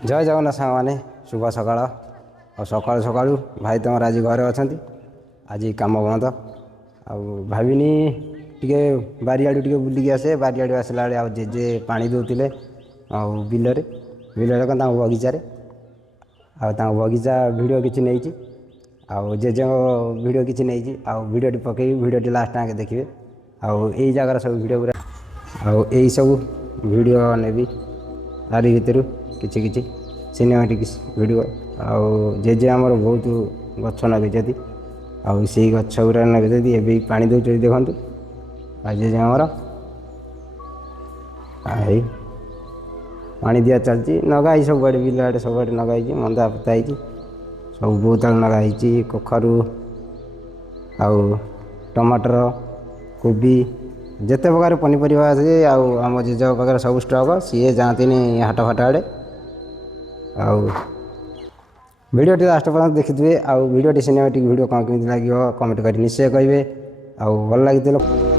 जय जगन्नाथ सांग मैंने शुभ सकाळ और सकाळु सकाळु भाई तुम आज घरे अच्छा आज कम बंद आविनी टे बारियाड़ू टे बुलिकी आसे बारियाड़ू आसला बेले जेजे पानी दौले बिलरे बिलरे कौन बगीचार बगीचा भिड किसी नहीं जेजे भिड किसी नहीं भिडी पकई भिडी लास्ट आगे देखिए आई जगार सब भिड पूरा आई सब भिड नेबी आरी भितर किछि किछि सिनेमाटिक वीडियो जेजे आमर बहुत गछ लगे से गछ गुरा लगे ए पानी दौर देखु जेजे आमर पानी दिया चलती नगाई सब आड़े बिल आड़े सब आड़े नगाई मंदा पता सब बहुत आड़ नगाई कखारू टमाटर कोबी जिते प्रकार पनीपरिया अच्छे आम जेज पाखे सब स्टक सी जाती हाट फाट आड़े वीडियो लास्ट पर्यटन देखिए वीडियो सिनेमाटिक वीडियो कौन केमी लगे कमेंट कर निश्चय कहे भल लगी